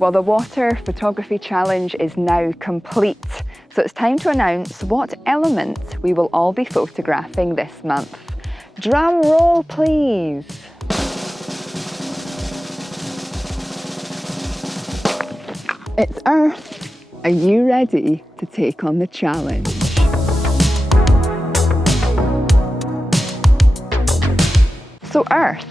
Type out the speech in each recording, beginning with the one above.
Well, the water photography challenge is now complete, so it's time to announce what element we will all be photographing this month. Drum roll, please. It's Earth. Are you ready to take on the challenge? So Earth.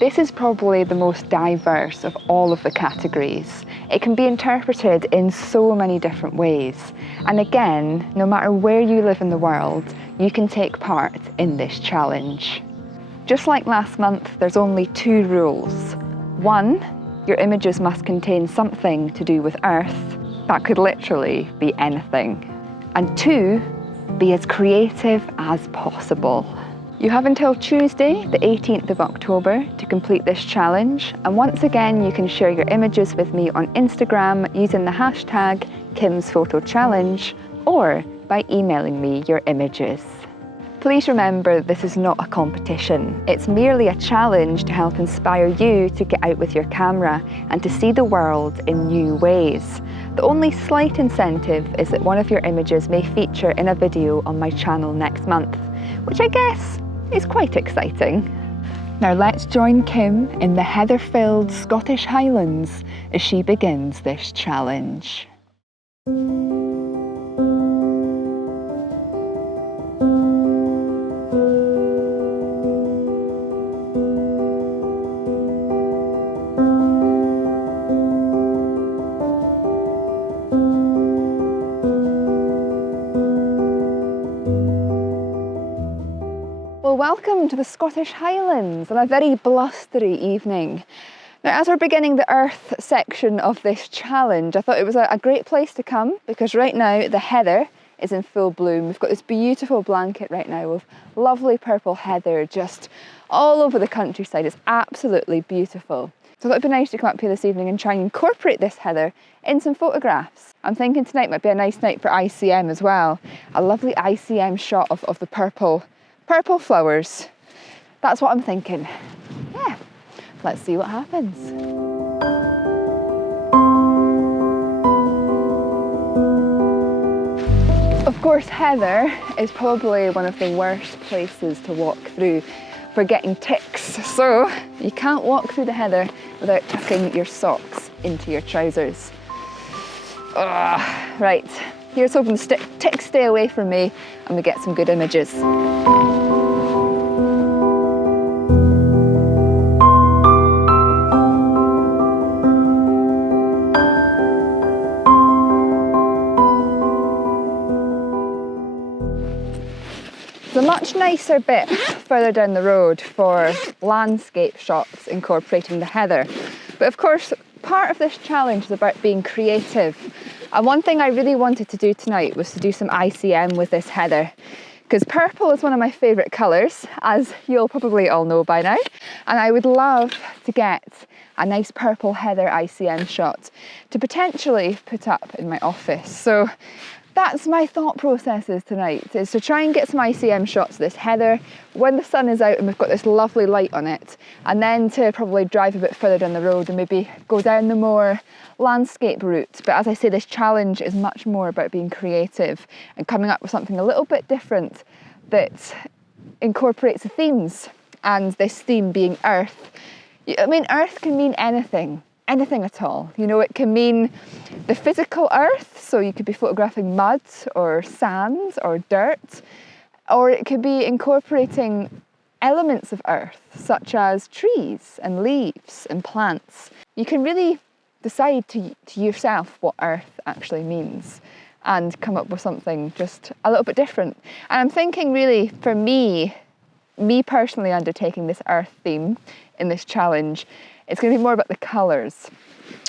This is probably the most diverse of all of the categories. It can be interpreted in so many different ways. And again, no matter where you live in the world, you can take part in this challenge. Just like last month, there's only 2 rules. 1, your images must contain something to do with Earth. That could literally be anything. And 2, be as creative as possible. You have until Tuesday, the 18th of October, to complete this challenge. And once again, you can share your images with me on Instagram using the hashtag Kim'sPhotoChallenge or by emailing me your images. Please remember, this is not a competition. It's merely a challenge to help inspire you to get out with your camera and to see the world in new ways. The only slight incentive is that one of your images may feature in a video on my channel next month, which I guess is quite exciting. Now let's join Kim in the heather-filled Scottish Highlands as she begins this challenge. Well, welcome to the Scottish Highlands on a very blustery evening. Now, as we're beginning the Earth section of this challenge, I thought it was a great place to come because right now the heather is in full bloom. We've got this beautiful blanket right now of lovely purple heather just all over the countryside. It's absolutely beautiful. So I thought it'd be nice to come up here this evening and try and incorporate this heather in some photographs. I'm thinking tonight might be a nice night for ICM as well. A lovely ICM shot of the purple flowers. That's what I'm thinking. Yeah, let's see what happens. Of course, heather is probably one of the worst places to walk through for getting ticks. So you can't walk through the heather without tucking your socks into your trousers. Right, here's hoping the ticks stay away from me and we get some good images. It's a much nicer bit further down the road for landscape shots incorporating the heather. But of course, part of this challenge is about being creative. And one thing I really wanted to do tonight was to do some ICM with this heather, because purple is one of my favourite colours, as you'll probably all know by now. And I would love to get a nice purple heather ICM shot to potentially put up in my office. So that's my thought processes tonight, is to try and get some ICM shots of this heather when the sun is out and we've got this lovely light on it, and then to probably drive a bit further down the road and maybe go down the more landscape route. But as I say, this challenge is much more about being creative and coming up with something a little bit different that incorporates the themes, and this theme being Earth. I mean, Earth can mean anything at all. You know, it can mean the physical Earth, so you could be photographing mud or sand or dirt, or it could be incorporating elements of Earth, such as trees and leaves and plants. You can really decide to yourself what Earth actually means and come up with something just a little bit different. And I'm thinking really, for me personally undertaking this Earth theme in this challenge, it's going to be more about the colours.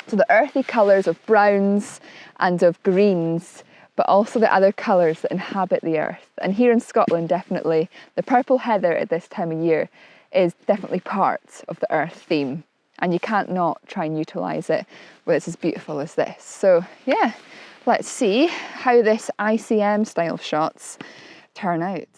So the earthy colours of browns and of greens, but also the other colours that inhabit the earth. And here in Scotland, definitely, the purple heather at this time of year is definitely part of the earth theme. And you can't not try and utilise it when it's as beautiful as this. So yeah, let's see how this ICM style shots turn out.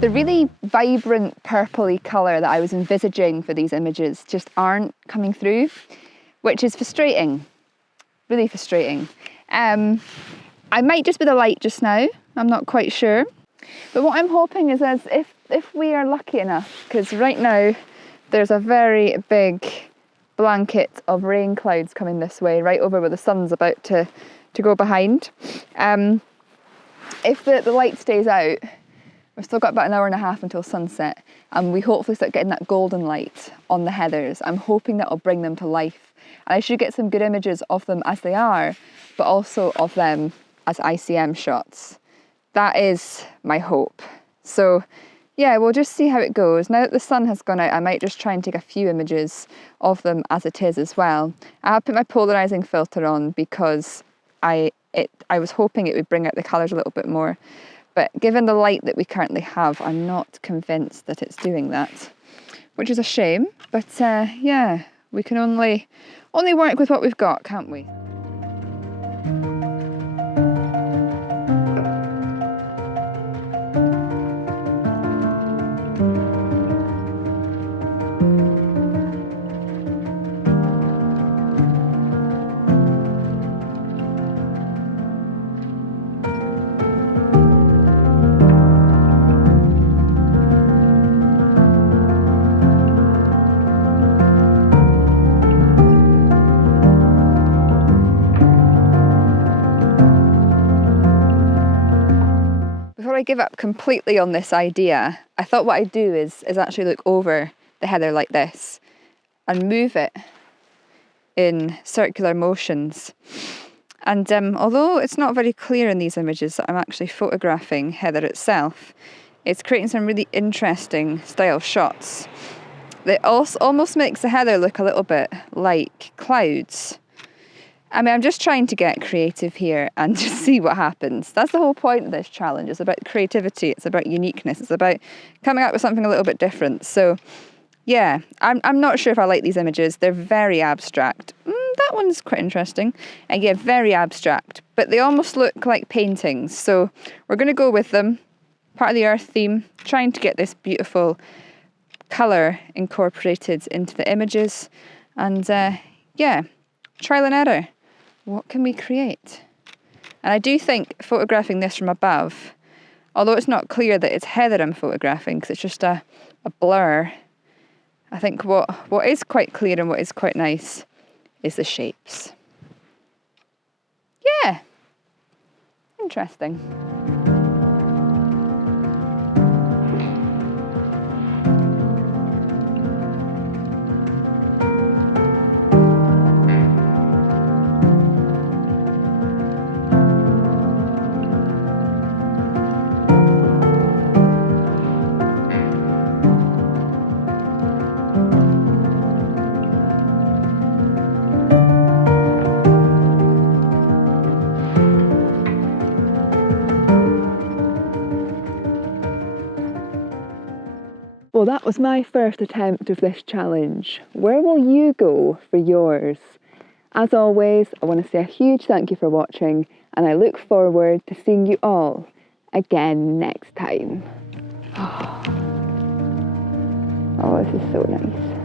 The really vibrant purpley colour that I was envisaging for these images just aren't coming through, which is frustrating, really frustrating. I might just be the light just now, I'm not quite sure. But what I'm hoping is as if we are lucky enough, because right now there's a very big blanket of rain clouds coming this way, right over where the sun's about to go behind. If the light stays out, we've still got about an hour and a half until sunset, and we hopefully start getting that golden light on the heathers. I'm hoping that will bring them to life. And I should get some good images of them as they are, but also of them as ICM shots. That is my hope. So yeah, we'll just see how it goes. Now that the sun has gone out, I might just try and take a few images of them as it is as well. I have put my polarizing filter on because I was hoping it would bring out the colours a little bit more. But given the light that we currently have, I'm not convinced that it's doing that, which is a shame. But yeah, we can only work with what we've got, can't we? Before I give up completely on this idea, I thought what I'd do is actually look over the heather like this and move it in circular motions. And although it's not very clear in these images that I'm actually photographing heather itself, it's creating some really interesting style shots. It also almost makes the heather look a little bit like clouds. I mean, I'm just trying to get creative here and just see what happens. That's the whole point of this challenge. It's about creativity, it's about uniqueness, it's about coming up with something a little bit different. So yeah, I'm not sure if I like these images. They're very abstract. That one's quite interesting. And yeah, very abstract, but they almost look like paintings. So we're going to go with them. Part of the earth theme, trying to get this beautiful colour incorporated into the images. And yeah, trial and error. What can we create? And I do think photographing this from above, although it's not clear that it's heather I'm photographing because it's just a blur, I think what is quite clear and what is quite nice is the shapes. Yeah, interesting. Well, that was my first attempt of this challenge. Where will you go for yours? As always, I want to say a huge thank you for watching, and I look forward to seeing you all again next time. Oh, this is so nice.